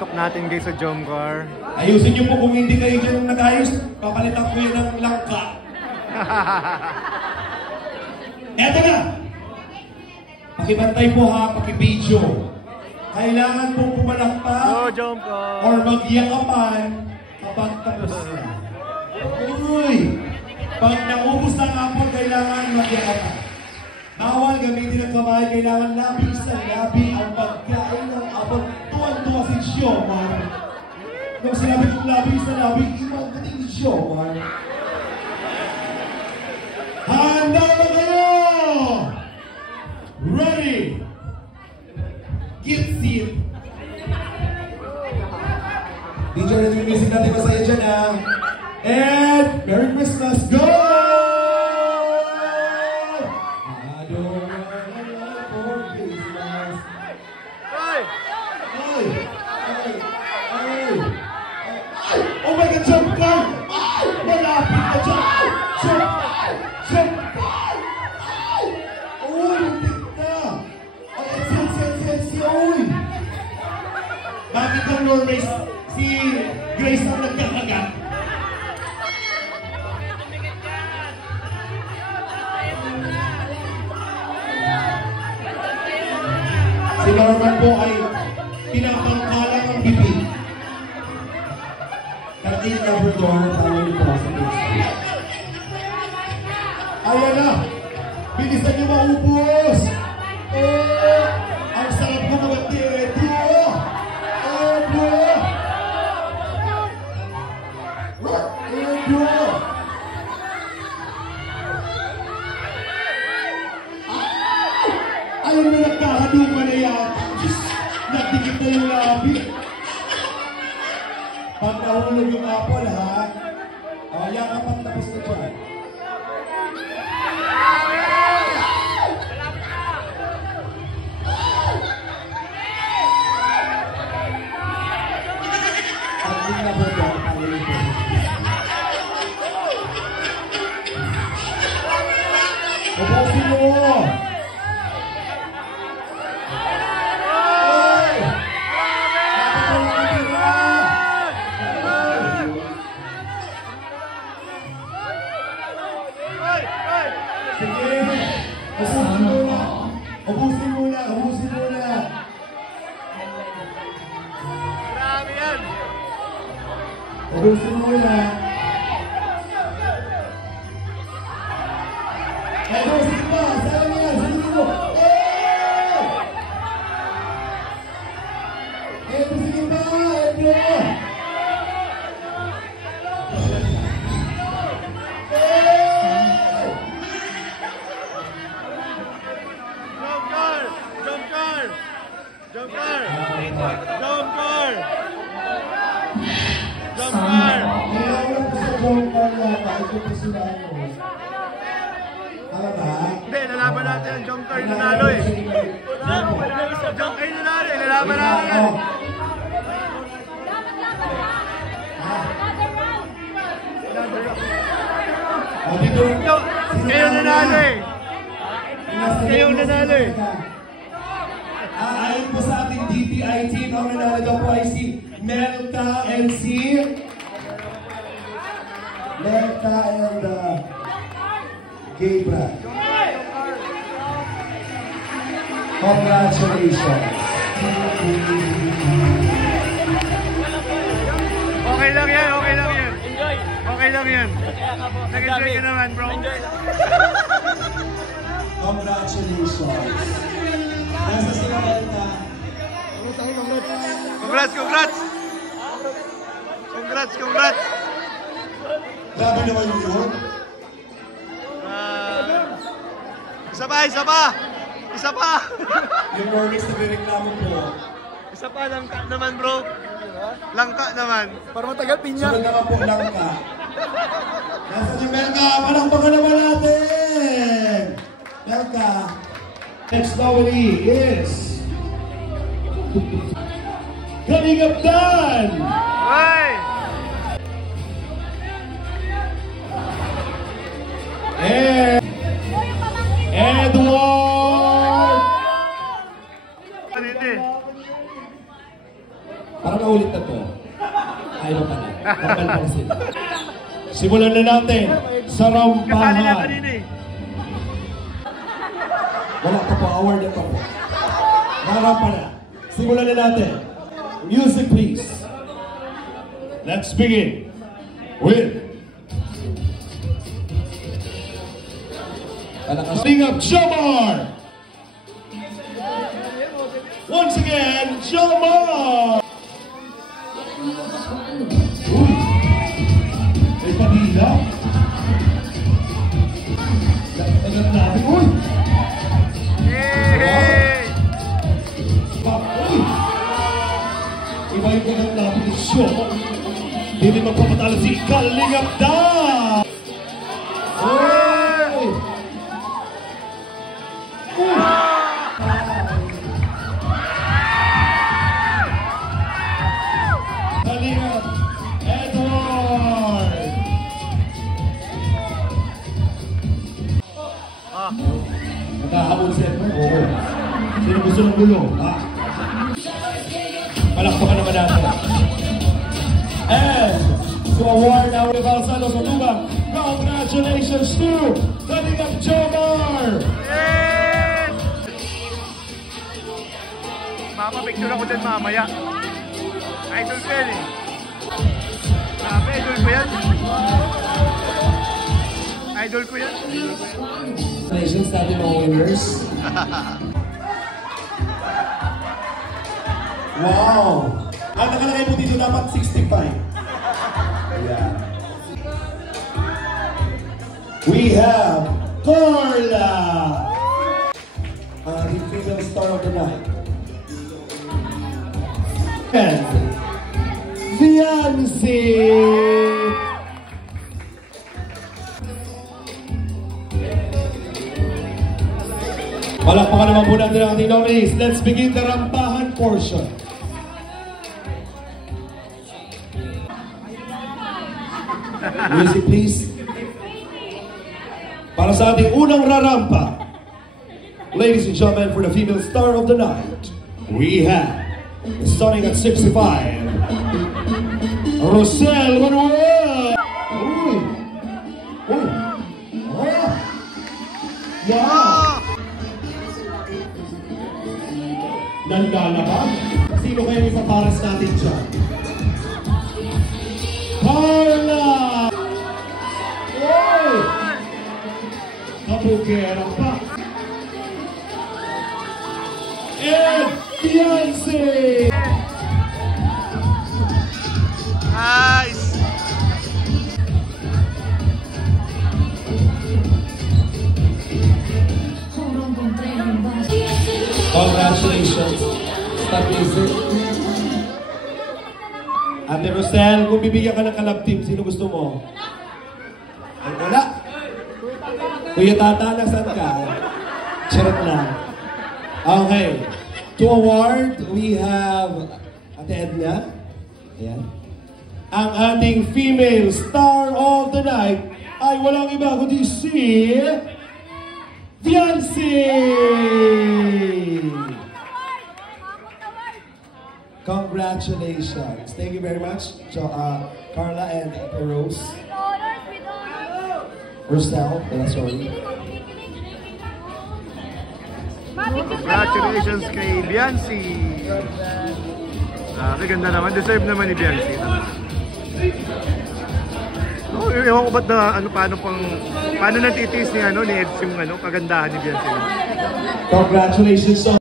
TikTok natin guys sa Jomcar. Ayusin niyo po kung hindi kayo dyan nag-ayos, papalitan ko yun ng langka. Eto na! Pakibantay po ha, pakibidyo. Kailangan pong pumalakpak or magyakapan kapag tapos na. Uy! Pag naubos ng apple, kailangan magyakapan. Bawal gamitin ng kamay, kailangan labi sa labi ang pagkain ng apple. Tuwan-tuwa si Jomar. Nung sinabi kong labi sa labi, ibang kating ni Jomar. Handa na kayo! Ready! Get seat! DJ, ready yung music natin masaya dyan ha. And Merry Christmas! Go! I don't wanna for Christmas. Ay! Ay! Ay! Ay! Oh my God! Jump car! Ay! Malapit na dyan! Ay! Jump car! Jump car! Ay! Uy! Muntik na! Ay! Siya! Uy! Bakit ang Normace si Grace ang nagkakagat? Si Norman po ay pinapangkalang ang bibig. Kasi Labrador na tawag nito sa Facebook. Ayan na! Bilisan niyo maubos! Oh! Ang sarap ko mga tiro! Oh, bro! Oh, bro! Ayaw na nagkakaduman na yata. Nagdikit na yung labi. Pag nahulog yung apple, ha? O, yan kapag tapos na dyan. Pag na po dyan, pangulog po. Ubusin mo! Ubusin muna! Grabe yan! Ubusin muna! Ubusin pa! Saan yan? Ubusin mo! Ubusin pa! Hindi, lalaban natin ang Jomcar yung nanalo eh. Jomcar yung nanalo eh, lalaban natin yan. Kayo nanalo eh. Kayo nanalo eh. Ayon po sa ating DTI team, ang nanalo daw po ay si Melka and si Melka and Gabriel. Congratulations. Okay lang yan. Okay lang yan. Nag-enjoy ka naman, bro. Congratulations. Nasa sila Melka. Congrats. Grabe naman yun. Isa pa. Yung Norris na reklamo po. Isa pa, langka naman bro. Langka naman. Para matagal pinya. Sunod naman po langka. Nasa si Melka, palakpakan naman natin. Melka. Next nominee is Kalingaptan! Hey! And Edward! Parang naulit na to. Ay ba pala? Kapal pang sila. Simulan na natin sa Kasali na rampahan. kanina eh. Wala pa po, award na pa po. Narampa na. Simulan na natin. Music please. Let's begin with Sing up Jomar! Once again, Jomar! Uy! May pamila? Nagtagat natin, uy! Yay! Uy! Iba yung tagat natin ng show. Hindi magpapatalo si Kalingap Da! Uy! Kalingap Edward! Naghahabol si Edward? Oo. Sino gusto ng gulo? Ha? Palakpakan naman natin. And to award our Valsalo sa tubang, congratulations to Kalingap Jomar! Yes! Mapapicture ako din mamaya. Idol ko yan eh. Sabi, idol ko yan. Idol ko yan. Congratulations natin mga winners. Wow! Ang nakalagay po dito dapat 65. Ayan. We have Carla! Ang female star of the night. And Fiancé! Palakpakan naman po natin ang ating nominees. Let's begin the rampahan portion. Music please. Para sa ating unang rarampa, ladies and gentlemen, for the female star of the night, we have, starting at 65, Rosel Manuel! Uy! Uy! Oh! Wow! Nandala ba? Sino kayo ipaparas natin dyan? Carla! Oy! Kabugera pa! And Fiancé! Nice! Congratulations! Stop music. Ate Rosel, kung bibigyan ka ng kalab team, sino gusto mo? Ay, wala. Kuya Tata, nasan ka? Charot lang. Okay. To award, we have Ate Edna. Ayan. Ang ating female star of the night ay walang iba kundi si Fiancé! Congratulations. Thank you very much, Carla and Rose. Rosel, sorry. Congratulations kay Biancy. Ganda naman. Deserve naman ni Biancy. Oh, ewan ko ba't na paano natitiis ni Eds yung kagandahan ni Biancy. Congratulations.